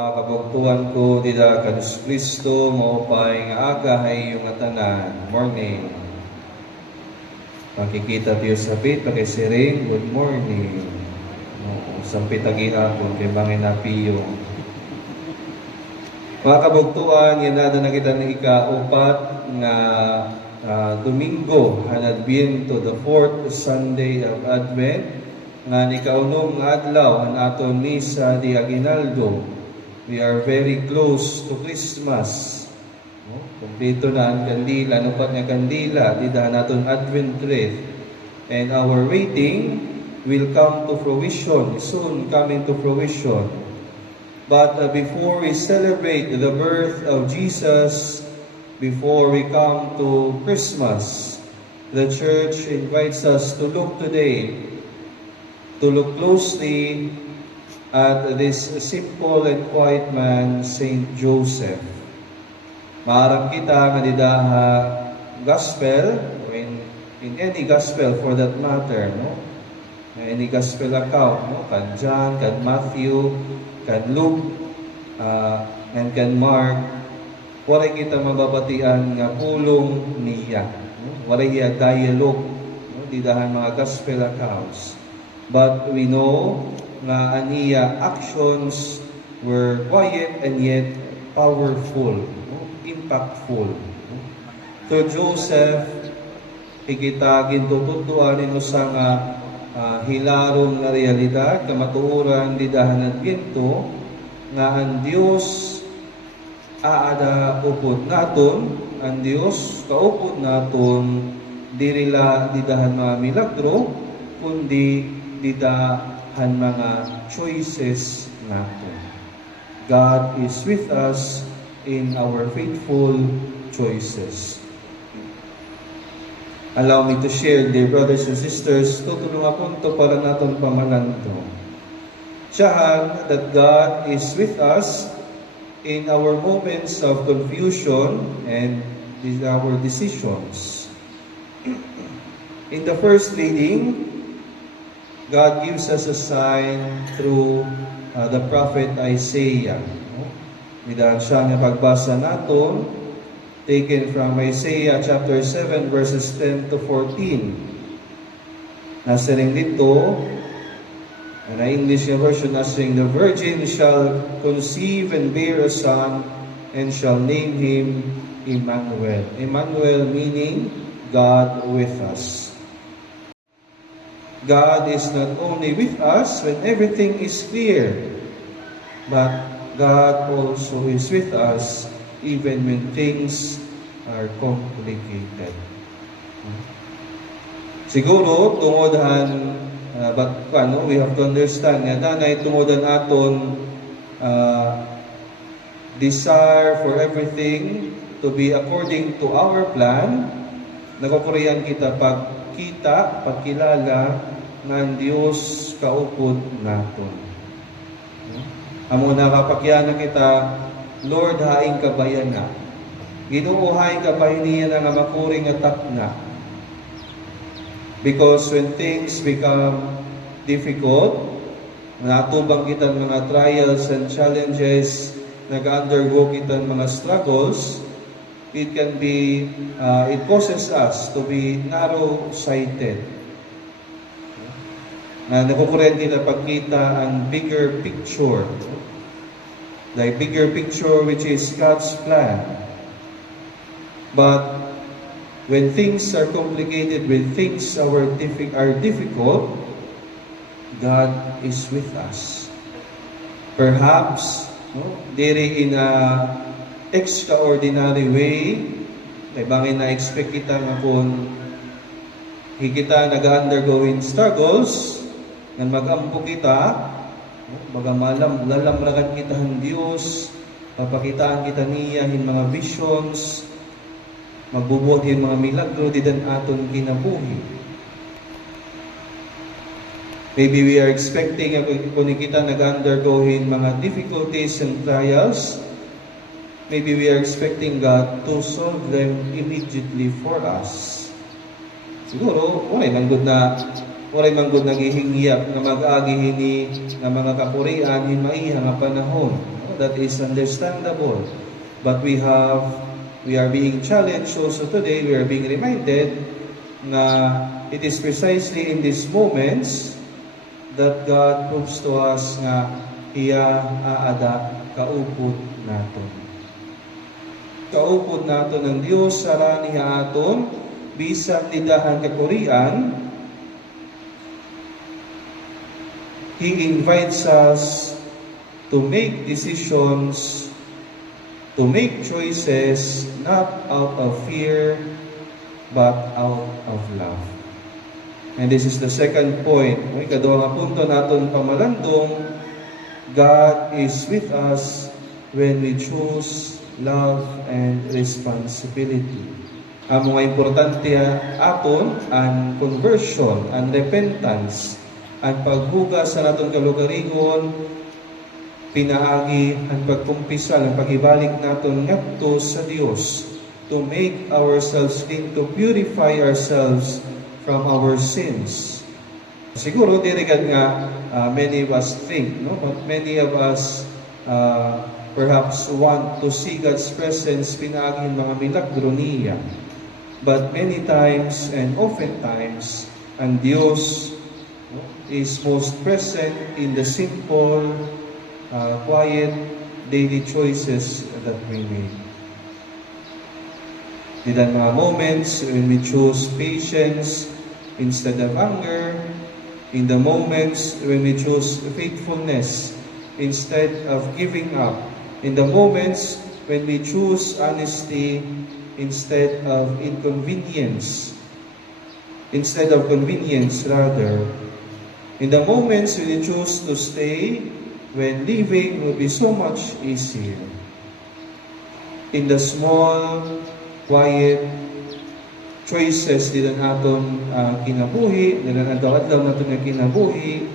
mga kabugtuan ko, dida kadus Kristo, maupay nga agahay yung atanan. Morning. Makikita tayo sa pit, pakisiring, good morning. Sampit agihapon, kay bangin na piyo. Mga kabugtuan, yan na kita ng ika-upat nga Domingo, Adviento, the fourth Sunday of Advent, nga ni kaunong adlaw ang aton misa di Aguinaldo. We are very close to Christmas. Kompleto na ang kandila, anupat nga kandila, di dahil natin Advent wreath. And our waiting will come to fruition, soon coming to fruition. But before we celebrate the birth of Jesus, before we come to Christmas, the Church invites us to look today, to look closely at this simple and quiet man, Saint Joseph. Maarang kita nga didaha gospel, or in any gospel for that matter, no? Any gospel account, no? Kan John, kan Matthew, kan Luke, and kan Mark, waray kita mababatian nga pulong niya. No? Waray iya dialogue, no? Didahan mga gospel accounts. But we know nga aniya actions were quiet and yet powerful, no? Impactful. No? So Joseph, ikita gintututuan nino sa nga hilarong na realidad, kamatuuran didahan at ginto, nga ang Diyos aada upod naton, ang Diyos kaupod naton, dirila didahan mga milagro, kundi didahan mga choices natin. God is with us in our faithful choices. Allow me to share, dear brothers and sisters, tutulungan po ito para natin pamananto. Siyahan that God is with us in our moments of confusion and our decisions. In the first reading, God gives us a sign through the prophet Isaiah. Midaan siya nga pagbasa nato, taken from Isaiah chapter 7 verses 10 to 14. Nasa rin dito, na English version, nasa rin, the virgin shall conceive and bear a son, and shall name him Emmanuel. Emmanuel meaning God with us. God is not only with us when everything is clear, but God also is with us even when things are complicated. Siguro, tungodan, we have to understand nga nanay tungodan aton desire for everything to be according to our plan. Nagkukuriyan kita pagkilala ng Diyos kaupod naton. Amo nakapakyanan kita, Lord, haing kabayan na. Ginoo, haing kabayan niya na nga makuring atak na. Because when things become difficult, natubang kita ng mga trials and challenges, nag-undergo kita ng mga struggles, it causes us to be narrow-sighted. Nakukurente na pagkita ang bigger picture. The bigger picture which is God's plan. But when things are complicated, when things are difficult, God is with us. Perhaps, diri in a extraordinary way, kay bangin na expect kita nga kung higita nag-undergoing struggles, nga mag-ampo kita, lalamragan kita ng Diyos, papakitaan kita niya in mga visions, magbubuhat in mga milagro, didan aton kinabuhi. Maybe we are expecting, kung kita nag-undergoing mga difficulties and trials, maybe we are expecting God to solve them immediately for us. Siguro, waray manggod nagihingiyap na mag-agi hini na mga kapurian hin maiha nga panahon. that is understandable. But we are being challenged also today, we are being reminded na it is precisely in these moments that God proves to us nga iya aada kaupod naton. Kaupod naton ng Dios sara niya aton bisan nidahan kakurian. He invites us to make decisions, to make choices not out of fear but out of love. And this is the second point. Ikaduha nga punto naton pamalandong, God is with us when we choose love and responsibility. Ang mga importante aton ang conversion, ang repentance, ang paghuga sa naton kalugaringon, pinaagi ang pagkumpisal, ang pagibalik naton ngadto sa Dios to make ourselves clean, to purify ourselves from our sins. Siguro dirigad nga many of us think, no? But many of us perhaps want to see God's presence pinaagi mga milagro niya. But many times and oftentimes ang Dios is most present in the simple, quiet, daily choices that we make. In the mga moments when we choose patience instead of anger, in the moments when we choose faithfulness instead of giving up, in the moments when we choose honesty instead of convenience, rather, in the moments when you choose to stay, when leaving will be so much easier. In the small, quiet choices nila naton kinabuhi, nila adlaw naton nga kinabuhi,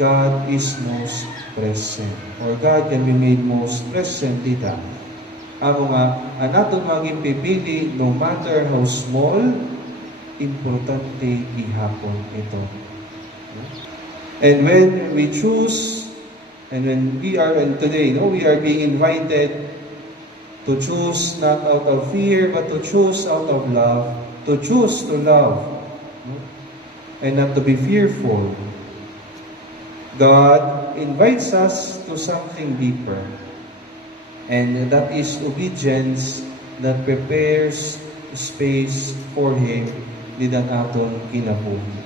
God is most present. Or God can be made most present dita. Amo nga, naton maging pipili, no matter how small, importante ihapon ito. And when we choose, and when we are, and today, we are being invited to choose not out of fear, but to choose out of love, to choose to love, and not to be fearful. God invites us to something deeper, and that is obedience that prepares space for Him di dan aton kinabuhi.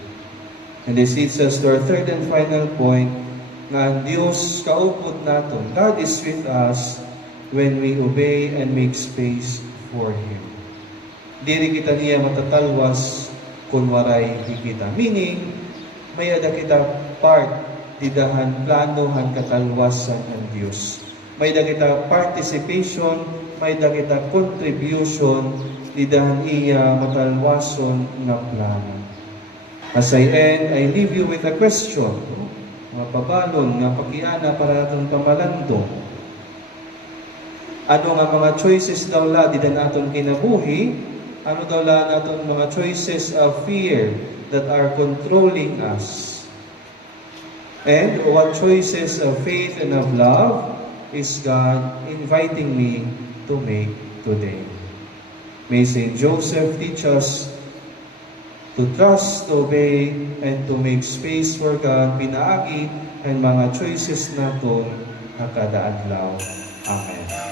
And this leads us to our third and final point, nga ang Diyos kaupod naton. God is with us when we obey and make space for Him. Dili kita niya matatalwas kung waray kita. Meaning, may ada kita part, didahan, planohan, katalwasan ang Diyos. May da kita participation, may da kita contribution, didahan iya matalwason nga plano. As I end, I leave you with a question. Mga pabalon, nga pagiana para natong pamalandong. Ano nga mga choices daw la, di na naton kinabuhi? Ano daw la naton mga choices of fear that are controlling us? And what choices of faith and of love is God inviting me to make today? May Saint Joseph teach us to trust, to obey, and to make space for God, pinaagi, and mga choices naton na kada adlaw. Amen.